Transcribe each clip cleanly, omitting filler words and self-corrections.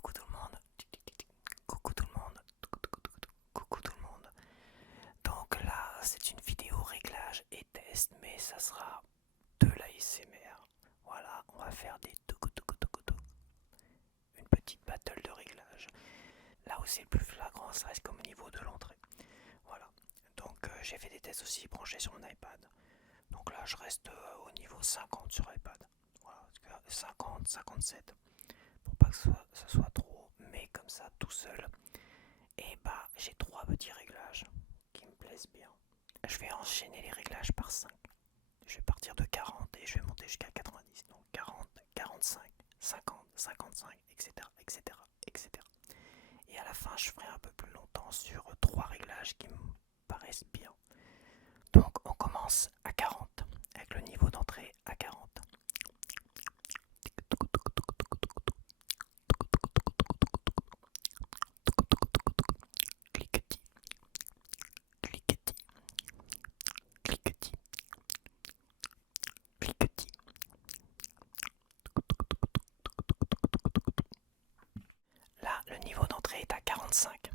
Coucou tout le monde. Coucou tout le monde. Coucou tout le monde. Donc là, c'est une vidéo réglage et test, mais ça sera de l'ASMR. Voilà, on va faire des une petite battle de réglage. Là où c'est le plus flagrant, ça reste comme au niveau de l'entrée. Voilà. Donc j'ai fait des tests aussi branchés sur mon iPad. Donc là, je reste au niveau 50 sur iPad. Voilà, 50, 57. Pour pas que ça soit trop, mais comme ça tout seul. Et bah j'ai trois petits réglages qui me plaisent bien. Je vais enchaîner les réglages par 5. Je vais partir de 40 et je vais monter jusqu'à 90. Donc 40, 45, 50, 55, etc. etc. etc. Et à la fin je ferai un peu plus longtemps sur trois réglages qui me paraissent bien. Donc on commence à 40 avec le niveau d'entrée à 40. Cliquetis, cliquetis, cliquetis, cliquetis. Là, le niveau d'entrée est à 45.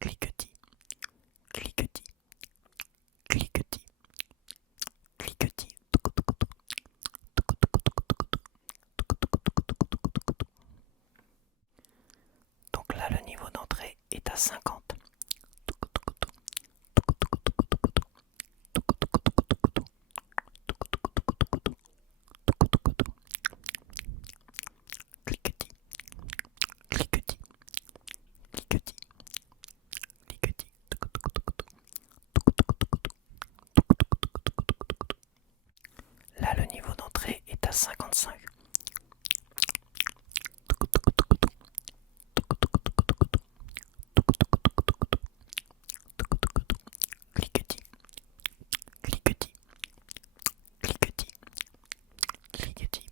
Cliquetis, cliquetis, cliquetis, cliquetis. Donc là, le niveau d'entrée est à 50. Cliquetis, cliquetis, cliquetis, cliquetis. Là, le niveau d'entrée est à 55. Cliquetis, cliquetis, cliquetis, cliquetis.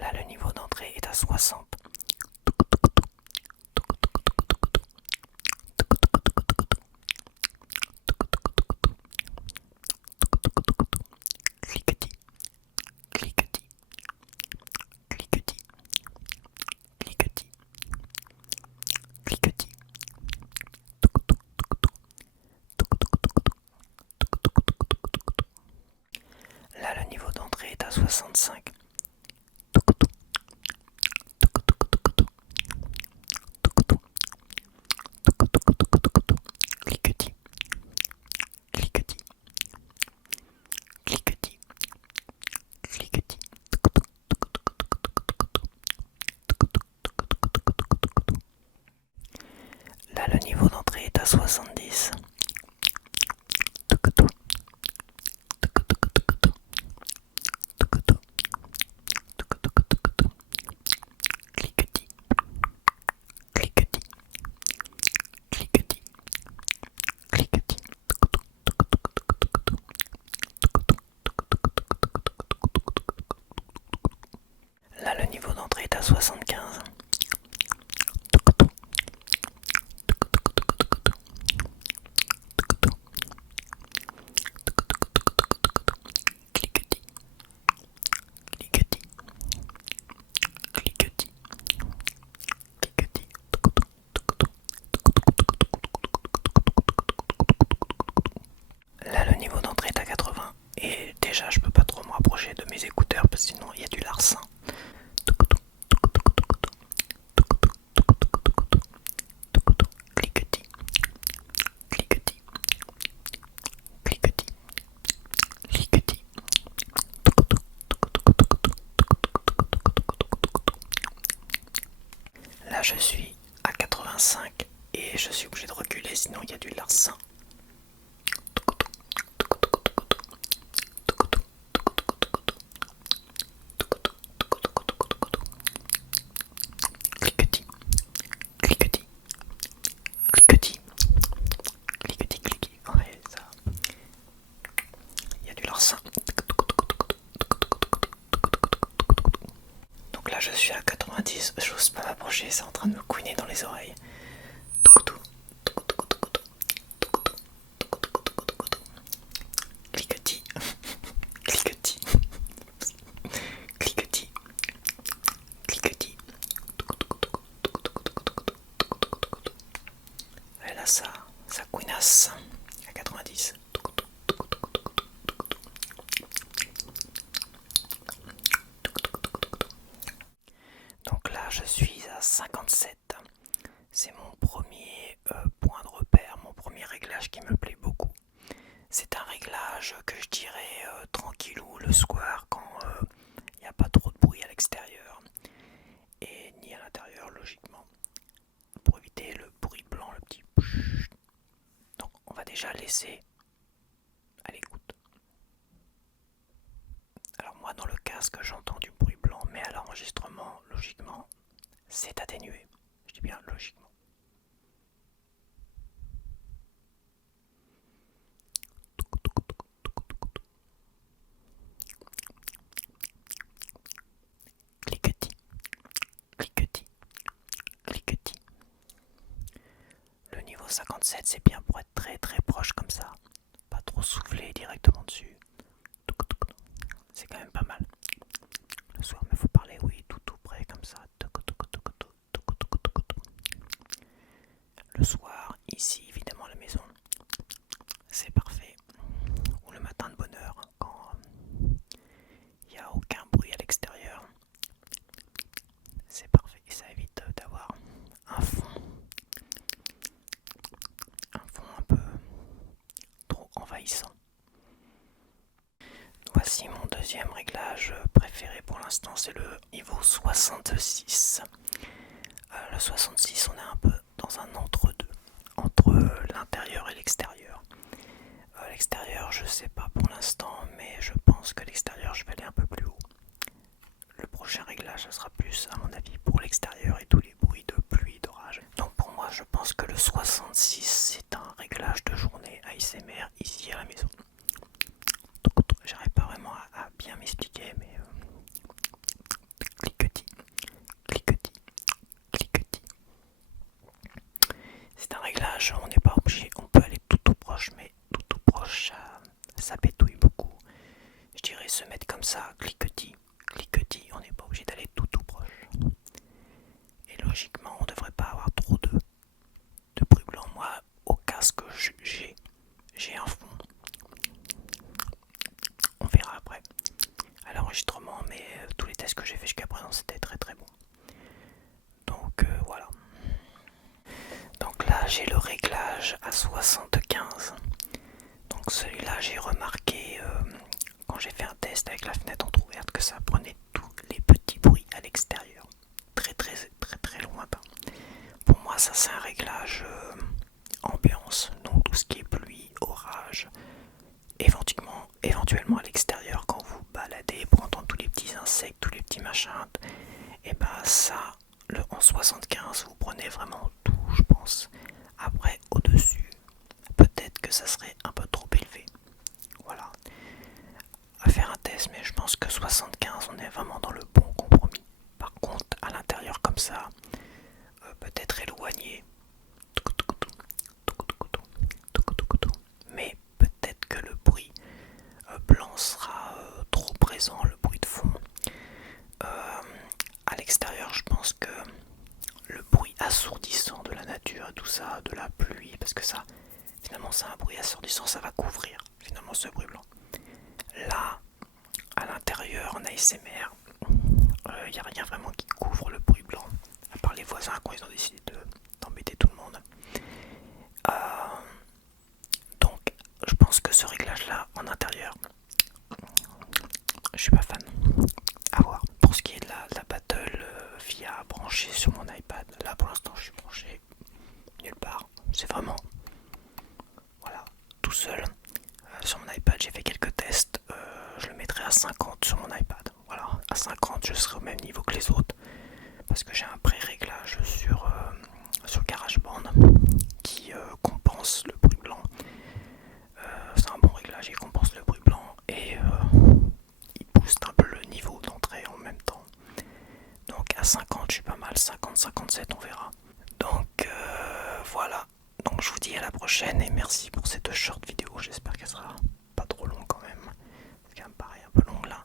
Là, le niveau d'entrée est à 60. Cliquetis, cliquetis, cliquetis, cliquetis, cliquetis. Là, le niveau d'entrée est à 65. Cliquetis, cliquetis, cliquetis, cliquetis. Là, le niveau d'entrée est à 70. Cliquetis, cliquetis, cliquetis, cliquetis. Là, le niveau d'entrée est à 75. Cliquetis, cliquetis, cliquetis, cliquetis. Là, le niveau d'entrée est à 80. Et déjà, je peux pas trop me rapprocher de mes écouteurs parce que sinon il y a du larcin. Cliquetis, cliquetis, cliquetis, cliquetis. Là, je suis à 85 et je suis obligé de reculer sinon il y a du larcin. Cliquetis, cliquetis, cliquetis, cliquetis, cliquetis. Ouais, ça. Il y a du larcin. Donc là, je suis à 90. J'ose pas m'approcher, c'est en train de me couiner dans les oreilles. le soir quand il n'y a pas trop de bruit à l'extérieur et ni à l'intérieur logiquement, pour éviter le bruit blanc, le petit pfff. Donc on va déjà laisser à l'écoute. Alors moi dans le casque j'entends du bruit blanc, mais à l'enregistrement logiquement c'est atténué. Je dis bien logiquement. Cliquetis, cliquetis, cliquetis. Le niveau 57 c'est bien pour être très très proche comme ça. Pas trop souffler directement dessus. C'est quand même pas mal. Le soir, mais faut parler, oui, tout près comme ça. Le soir, ici, évidemment, à la maison, c'est parfait. Ou le matin de bonne heure, quand il n'y a aucun bruit à l'extérieur, c'est parfait. Et ça évite d'avoir un fond un peu trop envahissant. Voici mon deuxième réglage préféré pour l'instant, c'est le niveau 66. Le 66, on est un peu dans un entre-deux, entre l'intérieur et l'extérieur. L'extérieur, je sais pas pour l'instant, mais je pense que l'extérieur, je vais aller un peu plus haut. Le prochain réglage, ça sera plus, à mon avis, pour l'extérieur et tous les bruits de pluie, d'orage. Donc pour moi, je pense que le 66, c'est un réglage de journée ASMR ici à la maison. J'arrive pas vraiment à bien m'expliquer, mais cliquetis, cliquetis, cliquetis. C'est un réglage, on n'est pas obligé, on peut aller tout proche, mais tout proche, ça pétouille beaucoup. Je dirais se mettre comme ça, cliquetis, cliquetis, on n'est pas obligé d'aller tout proche. Et logiquement, on devrait pas avoir trop de bruit blanc. Moi, au casque, j'ai un fond. On verra après à l'enregistrement, mais tous les tests que j'ai fait jusqu'à présent c'était très très bon. Donc voilà. Donc là j'ai le réglage à 75. Donc celui-là j'ai remarqué quand j'ai fait un test avec la fenêtre entrouverte que ça prenait tous les petits bruits à l'extérieur. Très très très très lointain. Pour moi ça c'est un réglage ambiance, donc tout ce qui est pluie, orage, éventuellement à l'extérieur quand vous baladez pour entendre tous les petits insectes, tous les petits machins, et ben ça, en 75 vous prenez vraiment tout je pense. Après au-dessus, peut-être que ça serait un peu trop élevé. Voilà. À faire un test, mais je pense que 75 on est vraiment dans le bon compromis. Par contre à l'intérieur comme ça, peut-être éloigné. Mais peut-être que le bruit blanc sera trop présent, le bruit de fond. À l'extérieur, je pense que le bruit assourdissant de la nature et tout ça, de la pluie, parce que ça, finalement, c'est un bruit assourdissant, ça va couvrir finalement ce bruit blanc. Là, à l'intérieur, en ASMR, il n'y a rien vraiment qui couvre le bruit blanc, à part les voisins quand ils ont décidé d'embêter tout le monde. Donc, je pense que ce réglage-là, en intérieur, je suis pas fan. À voir. Pour ce qui est de la battle via branché sur mon iPad, là pour l'instant je suis branché nulle part. C'est vraiment, voilà, tout seul. Sur mon iPad j'ai fait quelques tests. Je le mettrai à 50 sur mon iPad. Voilà, à 50 je serai au même niveau que les autres. Parce que j'ai un pré-réglage sur GarageBand qui compense le bruit blanc. C'est un bon réglage, il compense le bruit blanc et il booste un peu le niveau d'entrée en même temps. Donc à 50 je suis pas mal, 50-57 on verra. Donc voilà, donc je vous dis à la prochaine et merci pour cette short vidéo, j'espère qu'elle sera pas trop longue quand même, parce qu'elle me paraît un peu longue là.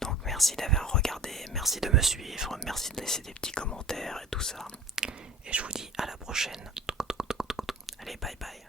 Donc merci d'avoir regardé, merci de me suivre, merci de laisser des petits commentaires et tout ça. Et je vous dis à la prochaine. Allez, bye bye.